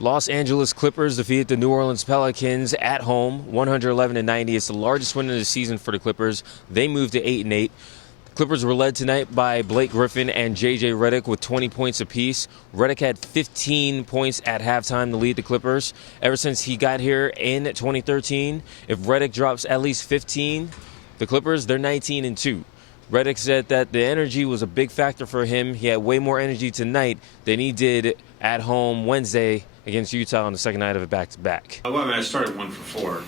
Los Angeles Clippers defeated the New Orleans Pelicans at home, 111-90. It's the largest win of the season for the Clippers. They moved to 8-8. The Clippers were led tonight by Blake Griffin and J.J. Redick with 20 points apiece. Redick had 15 points at halftime to lead the Clippers. Ever since he got here in 2013, if Redick drops at least 15, the Clippers, they're 19-2. Redick said that the energy was a big factor for him. He had way more energy tonight than he did at home Wednesday against Utah on the second night of a back-to-back. Well, I mean, I started 1 for 4.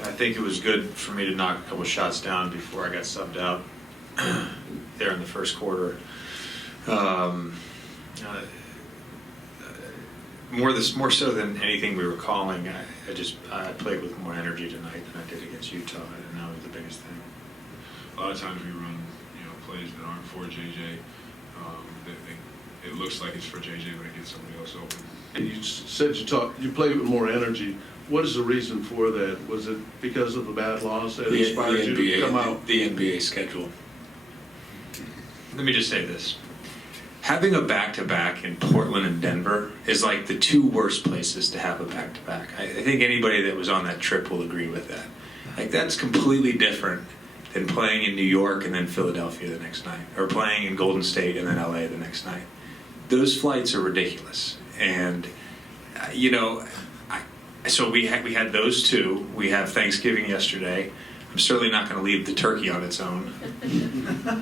I think it was good for me to knock a couple shots down before I got subbed out there in the first quarter. More so than anything we were calling, I played with more energy tonight than I did against Utah, and that was the biggest thing. A lot of times we run, plays that aren't for JJ. It looks like it's for JJ when it gets somebody else open. And you said you played with more energy. What is the reason for that? Was it because of the bad loss that inspired you to come out? The NBA schedule. Let me just say this. Having a back-to-back in Portland and Denver is like the two worst places to have a back-to-back. I think anybody that was on that trip will agree with that. Like, that's completely different than playing in New York and then Philadelphia the next night, or playing in Golden State and then LA the next night. Those flights are ridiculous. And, so we had those two. We have Thanksgiving yesterday. I'm certainly not going to leave the turkey on its own.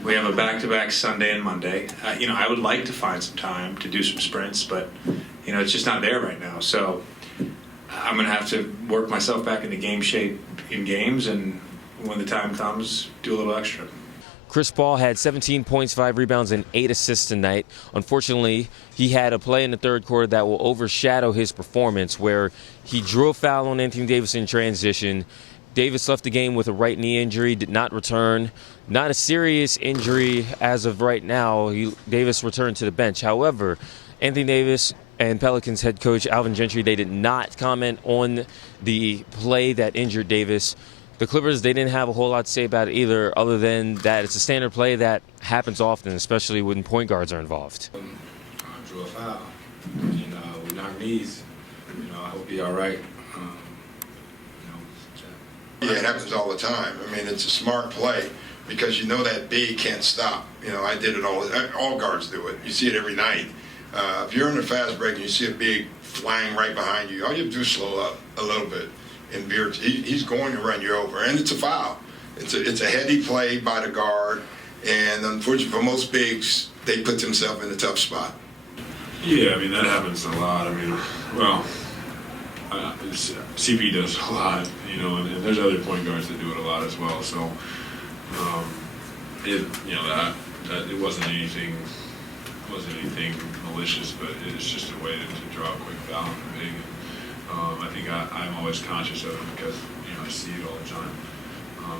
We have a back-to-back Sunday and Monday. I would like to find some time to do some sprints, but, it's just not there right now. So I'm going to have to work myself back into game shape in games, and when the time comes, do a little extra. Chris Paul had 17 points, 5 rebounds, and 8 assists tonight. Unfortunately, he had a play in the third quarter that will overshadow his performance, where he drew a foul on Anthony Davis in transition. Davis left the game with a right knee injury, did not return. Not a serious injury as of right now. Davis returned to the bench. However, Anthony Davis and Pelicans head coach Alvin Gentry, they did not comment on the play that injured Davis. The Clippers, they didn't have a whole lot to say about it either, other than that it's a standard play that happens often, especially when point guards are involved. I drew a foul. We knocked knees. I hope he's all right. Yeah, it happens all the time. I mean, it's a smart play because that big can't stop. I did it all guards do it. You see it every night. If you're in a fast break and you see a big flying right behind you, all you have to do is slow up a little bit. And he's going to run you over, and it's a foul. It's a heady play by the guard, and unfortunately for most bigs, they put themselves in a tough spot. Yeah, I mean, that happens a lot. I mean, CP does a lot, and there's other point guards that do it a lot as well. So, it wasn't anything malicious, but it's just a way to draw a quick foul on the big. I think I'm always conscious of it because I see it all the time.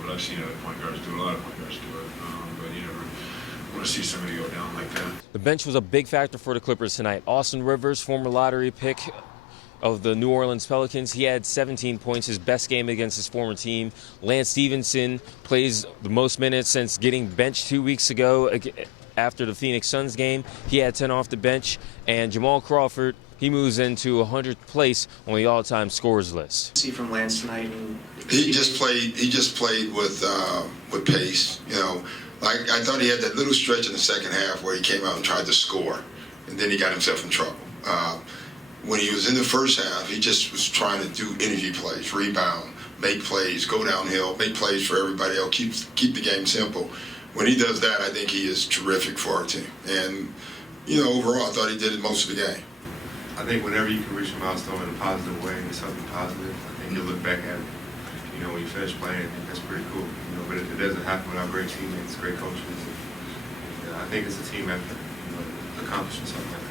But I've seen other point guards do it. A lot of point guards do it. But you never want to see somebody go down like that. The bench was a big factor for the Clippers tonight. Austin Rivers, former lottery pick of the New Orleans Pelicans, he had 17 points, his best game against his former team. Lance Stevenson plays the most minutes since getting benched 2 weeks ago after the Phoenix Suns game. He had 10 off the bench. And Jamal Crawford, he moves into 100th place on the all-time scorers list. See from Lance tonight. He just played with pace. Like I thought he had that little stretch in the second half where he came out and tried to score, and then he got himself in trouble. When he was in the first half, he just was trying to do energy plays, rebound, make plays, go downhill, make plays for everybody else, keep the game simple. When he does that, I think he is terrific for our team. And overall, I thought he did it most of the game. I think whenever you can reach a milestone in a positive way and it's something positive, I think you'll look back at it. When you finish playing, I think that's pretty cool. But if it doesn't happen without great teammates, great coaches, I think it's a team effort, accomplishing something like that.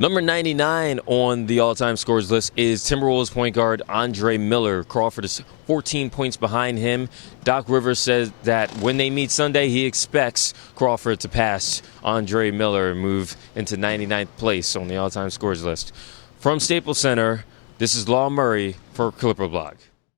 Number 99 on the all-time scorers list is Timberwolves point guard Andre Miller. Crawford is 14 points behind him. Doc Rivers says that when they meet Sunday, he expects Crawford to pass Andre Miller and move into 99th place on the all-time scorers list. From Staples Center, this is Law Murray for Clipper Blog.